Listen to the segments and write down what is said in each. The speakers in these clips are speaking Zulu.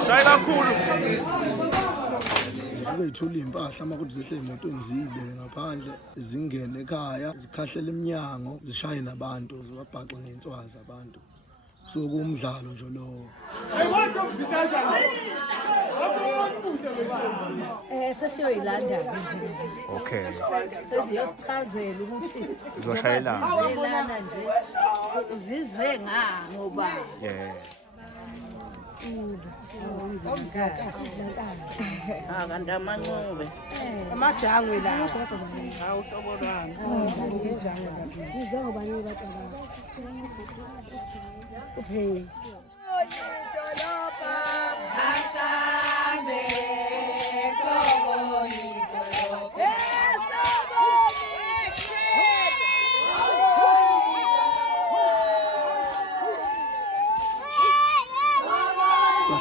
shayi kakhulu. Zifike ithula impahla uma kuthi zehle emotweni ziyibeke ngaphandle zingene ekhaya zikhahlela iminyango zishaye nabantu zibabhaqe ngenswazi abantu. So kumdlalo nje lowo. Sesiyoyilanda ke nje. Okay. Sesiyosichazela ukuthi Zizoshayelana. Zishayelana nje. Zize ngoba. Yeah. Kanti amancube. Amajangwe la. Hawu hlobo lwami. Ngizoba ngibatala. Okay.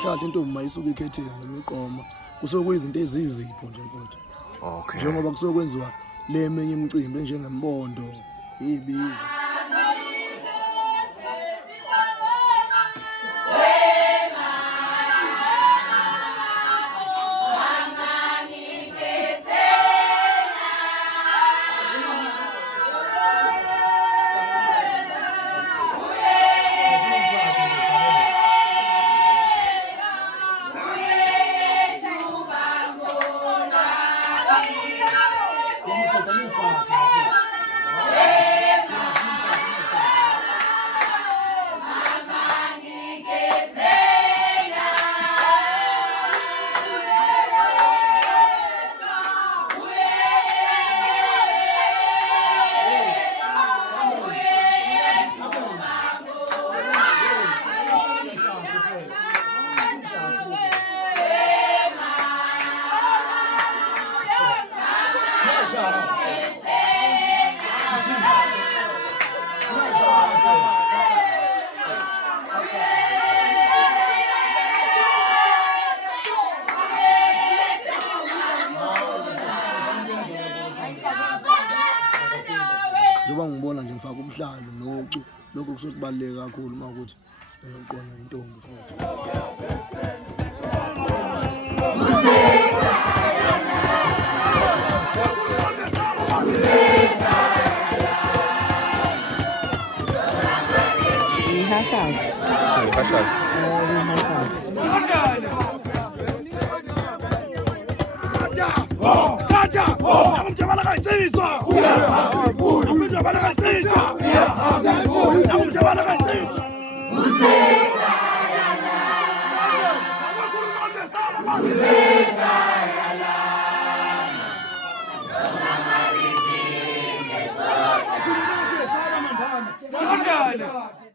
Kahle intombi mayisuka ikhethile ngemiqoma kusokuyizinto ezizipho nje mfowethu. Okay. Njengoba kusokwenziwa le eminye imicimbi njengembondo izibizo. Njoba ngibona nje ngifaka ubuhlalo nocu lokho kusokubaleka kakhulu uma ukuthi uqona intombi futhi. Ihashazi. Ihashazi. Kata! Umjabala kaitsizwa! Umjabala kaitsizwa!